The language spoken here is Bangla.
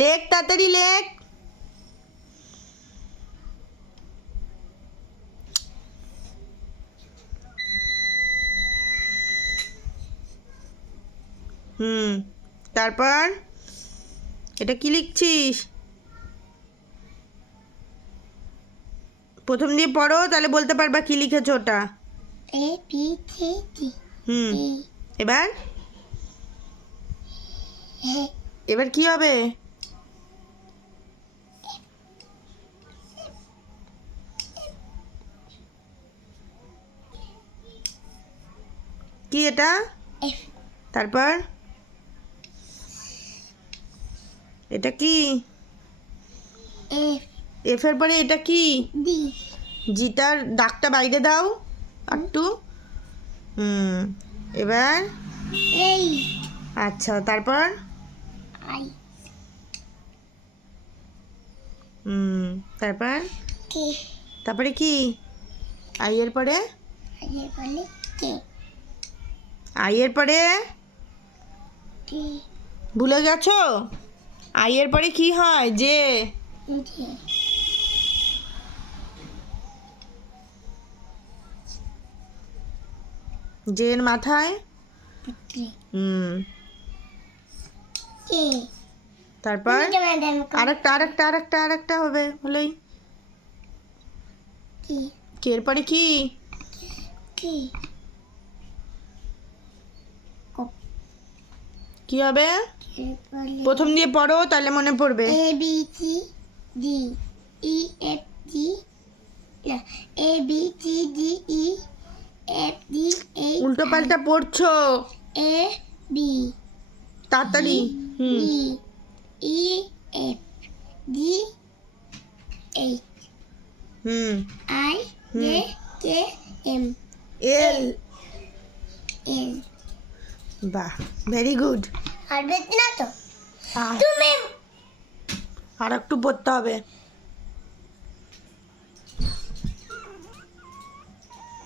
লেখ তাড়াতাড়ি লেখ। তারপর এটা কি লিখছিস? প্রথম দিয়ে পড়ো, তাহলে বলতে পারবা কি লিখেছো ওটা। A B C D এবার E এবার কি হবে? কি এটা? F তারপর এটা কি? F এফ এর পরে এটা কি? D জিটার দাগটা বাইরে দাও একটু। এবার A আচ্ছা, তারপর I তারপর K তারপরে কি? আই এর পরে? আগে বলে K আই এর পরে? K ভুলে গেছো? আই এর পরে কি হয়? যে J যে এর মাথায় K K তারপর ম্যাডাম আরেকটা হবে হলেই। K কে এর পরে কি? K কি হবে? বলে প্রথম দিয়ে পড়ো, তাহলে মনে পড়বে। A B C D E F G না A B C D E F D H উল্টো পাল্টা পড়ছো, A B তাড়াতাড়ি। E E F D H I J K M L. N বাহ, ভেরি গুড। আর বেশ না তো আর তুমি একটু পড়তে হবে।